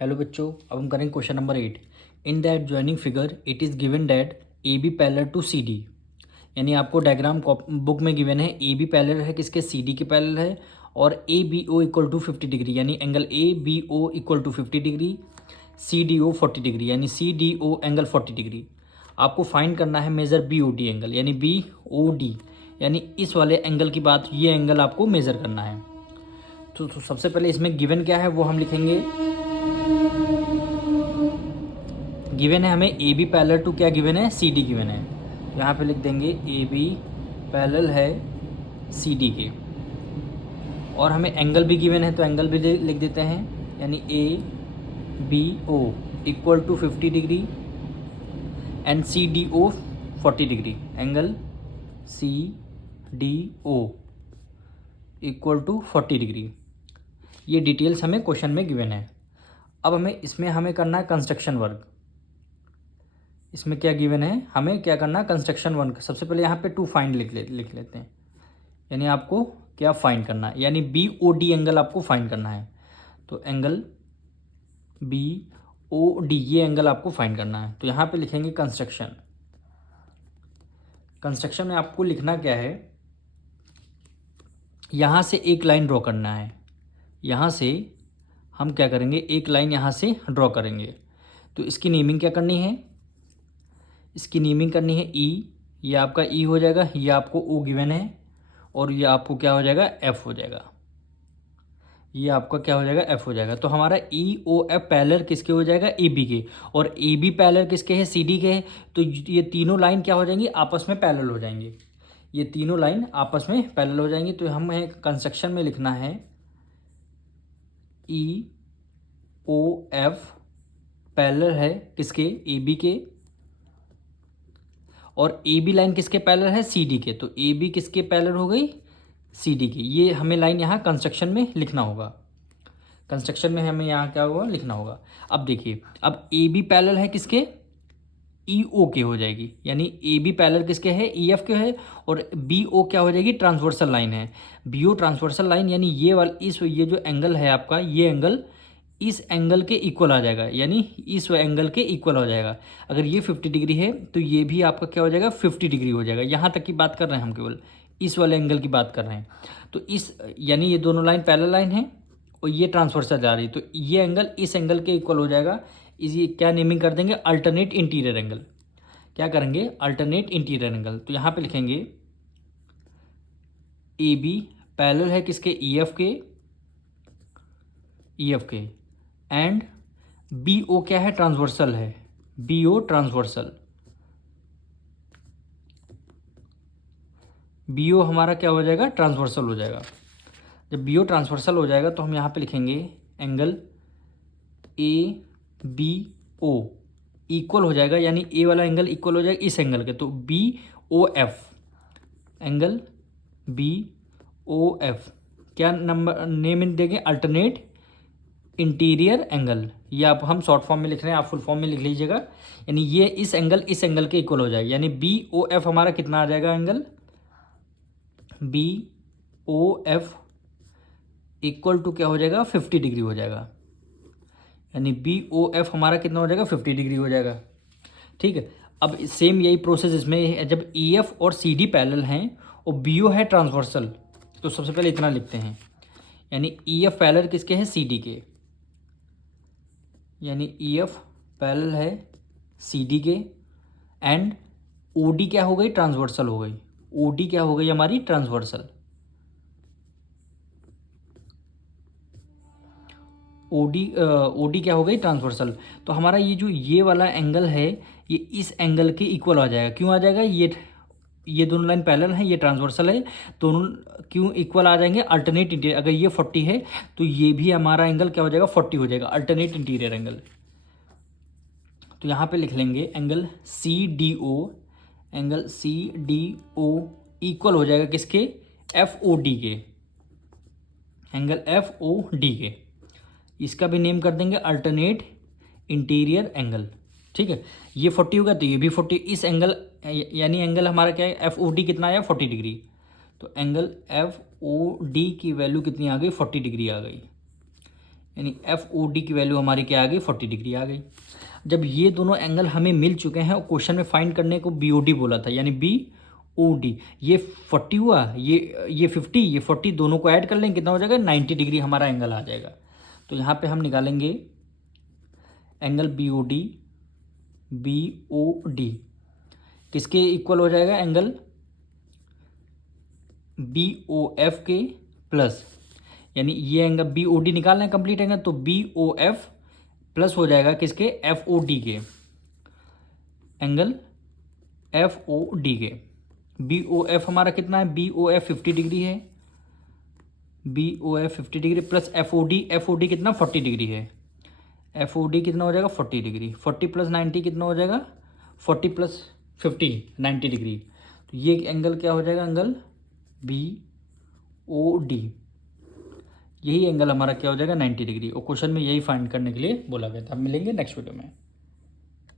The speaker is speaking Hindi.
हेलो बच्चों, अब हम करेंगे question number 8। In that joining figure it is given that A B parallel to C D. यानी आपको डायग्राम बुक में गिवन है ए बी पैरेलल है किसके, सी डी के पैरेलल है, और A B O equal to 50 degree, यानी angle A B O equal to 50 degree, C D O 40 degree, यानी C D O angle 40 degree. आपको फाइंड करना है measure B O D angle, यानी बी ओ डी, यानी इस वाले एंगल की बात, ये एंगल आपको मेज़र करना है। तो सबसे पहले इसमें गिवन क्या है वो हम लिखेंगे। गिवन है हमें ए बी पैरेलल टू, क्या गिवन है, सी डी गिवन है। यहाँ पे लिख देंगे ए बी पैरेलल है सी डी के, और हमें एंगल भी गिवन है तो एंगल भी लिख देते हैं, यानी A B O equal to 50 degree and C D O 40 degree, angle C D O equal to 40 degree. ये डिटेल्स हमें क्वेश्चन में गिवन है। अब इसमें हमें करना है कंस्ट्रक्शन वर्क। इसमें क्या गिवन है, हमें क्या करना है, कंस्ट्रक्शन वर्क। सबसे पहले यहाँ पे टू फाइंड लिख लेते हैं, यानी आपको क्या फाइंड करना है, यानी बी ओ डी एंगल आपको फाइंड करना है। तो एंगल बी ओ डी, ये एंगल आपको फाइंड करना है। तो यहाँ पे लिखेंगे कंस्ट्रक्शन। कंस्ट्रक्शन में आपको लिखना क्या है, यहाँ से एक लाइन ड्रॉ करना है। यहाँ से हम क्या करेंगे, एक लाइन यहाँ से ड्रॉ करेंगे। तो इसकी नेमिंग क्या करनी है, इसकी नेमिंग करनी है ई, ये आपका ई हो जाएगा, ये आपको ओ गिवन है, और ये आपको क्या हो जाएगा, एफ हो जाएगा। ये आपका क्या हो जाएगा, एफ हो जाएगा। तो हमारा ई ओ एफ पैरेलल किसके हो जाएगा, ए बी के, और ए बी पैरेलल किसके है, सी डी के है। तो ये तीनों लाइन क्या हो जाएंगी, आपस में पैरेलल हो जाएंगे। ये तीनों लाइन आपस में पैरेलल हो जाएंगी। तो हमें कंस्ट्रक्शन में लिखना है ई ओ एफ पैरेलल है किसके, ए बी के, और ए बी लाइन किसके पैरेलल है, सी डी के। तो ए बी किसके पैरेलल हो गई, सी डी की। ये हमें लाइन यहाँ कंस्ट्रक्शन में लिखना होगा। कंस्ट्रक्शन में हमें यहाँ क्या होगा, लिखना होगा। अब देखिए, अब ए बी पैरेलल है किसके, ई ओ के हो जाएगी, यानी ए बी पैरेलल किसके है, ई एफ के है, और बी ओ क्या हो जाएगी, ट्रांसवर्सल लाइन है। बी ओ ट्रांसवर्सल लाइन, यानी ये वाला ये जो एंगल है आपका, ये एंगल इस एंगल के इक्वल आ जाएगा, यानी इस एंगल के इक्वल हो जाएगा। अगर ये 50 डिग्री है तो ये भी आपका क्या हो जाएगा, 50 डिग्री हो जाएगा। यहाँ तक की बात कर रहे हैं हम, केवल इस वाले एंगल की बात कर रहे हैं। तो इस, यानी ये दोनों लाइन पैरेलल लाइन है, और ये ट्रांसवर्सल जा रही, तो ये एंगल इस एंगल के इक्वल हो जाएगा। इसी क्या नेमिंग कर देंगे, अल्टरनेट इंटीरियर एंगल। क्या करेंगे, अल्टरनेट इंटीरियर एंगल। तो यहाँ पे लिखेंगे ए बी पैरेलल है किसके, ई एफ के, ई एफ के, एंड बी ओ क्या है, ट्रांसवर्सल है, B O transversal. B O हमारा क्या हो जाएगा, ट्रांसवर्सल हो जाएगा। जब बी ओ ट्रांसवर्सल हो जाएगा तो हम यहाँ पे लिखेंगे angle A B O equal हो जाएगा, यानी ए वाला एंगल इक्वल हो जाएगा इस एंगल के। तो B O F, angle B O F, क्या नंबर नेम देंगे, अल्टरनेट इंटीरियर एंगल। ये आप हम शॉर्ट फॉर्म में लिख रहे हैं, आप फुल फॉर्म में लिख लीजिएगा। यानी ये इस एंगल के इक्वल हो जाएगा, यानी बी ओ एफ हमारा कितना आ जाएगा, angle B O F equal to क्या हो जाएगा, 50 डिग्री हो जाएगा। यानी बी ओ एफ हमारा कितना हो जाएगा, 50 डिग्री हो जाएगा। ठीक है। अब सेम यही प्रोसेस इसमें है, जब ई एफ और सी डी पैरेलल हैं और बी ओ है ट्रांसवर्सल, तो सबसे पहले इतना लिखते हैं, यानी ई एफ पैरेलल किसके हैं, सी डी के, यानी ई एफ पैरेलल है सी डी के, एंड ओ डी क्या हो गई, ट्रांसवर्सल हो गई। ओ डी क्या हो गई हमारी, ट्रांसवर्सल। ओ डी क्या हो गई, ट्रांसवर्सल। तो हमारा ये जो ये वाला एंगल है, ये इस एंगल के इक्वल आ जाएगा। क्यों आ जाएगा, ये दोनों लाइन पैरेलल है, ये ट्रांसवर्सल है, दोनों क्यों इक्वल आ जाएंगे, अल्टरनेट इंटीरियर। अगर ये 40 है तो ये भी हमारा एंगल क्या हो जाएगा, 40 हो जाएगा, अल्टरनेट इंटीरियर एंगल। तो यहाँ पे लिख लेंगे angle C D O, angle C D O equal हो जाएगा किसके, एफ ओ डी के, एंगल एफ ओ डी के। इसका भी नेम कर देंगे अल्टरनेट इंटीरियर एंगल। ठीक है, ये 40 होगा तो ये भी 40, इस एंगल, यानी एंगल हमारा क्या है, एफ ओ डी कितना आया, 40 डिग्री। तो एंगल एफ ओ डी की वैल्यू कितनी आ गई, 40 डिग्री आ गई। यानी एफ ओ डी की वैल्यू हमारी क्या आ गई, 40 डिग्री आ गई। जब ये दोनों एंगल हमें मिल चुके हैं और क्वेश्चन में फाइंड करने को बी ओ डी बोला था, यानी बी ओ डी, ये 40 हुआ, ये 50, ये 40, दोनों को ऐड कर लेंगे, कितना हो जाएगा, 90 डिग्री हमारा एंगल आ जाएगा। तो यहाँ पे हम निकालेंगे एंगल बी ओ डी किसके इक्वल हो जाएगा, एंगल बी ओ एफ के प्लस, यानी ये एंगल बी ओ डी निकालना है कंप्लीट एंगल, तो बी ओ एफ प्लस हो जाएगा किसके, एफ ओ डी के, एंगल एफ ओ डी के। बी ओ एफ हमारा कितना है, बी ओ एफ 50 डिग्री है, B O F 50 degree plus F O D कितना, 40 डिग्री है। एफ ओ डी कितना हो जाएगा, 40 डिग्री, 40 प्लस 90 कितना हो जाएगा, 40 प्लस 50 90 डिग्री। तो ये एंगल क्या हो जाएगा, एंगल बी ओ डी, यही एंगल हमारा क्या हो जाएगा, 90 डिग्री। और क्वेश्चन में यही फाइंड करने के लिए बोला गया था। मिलेंगे नेक्स्ट वीडियो में।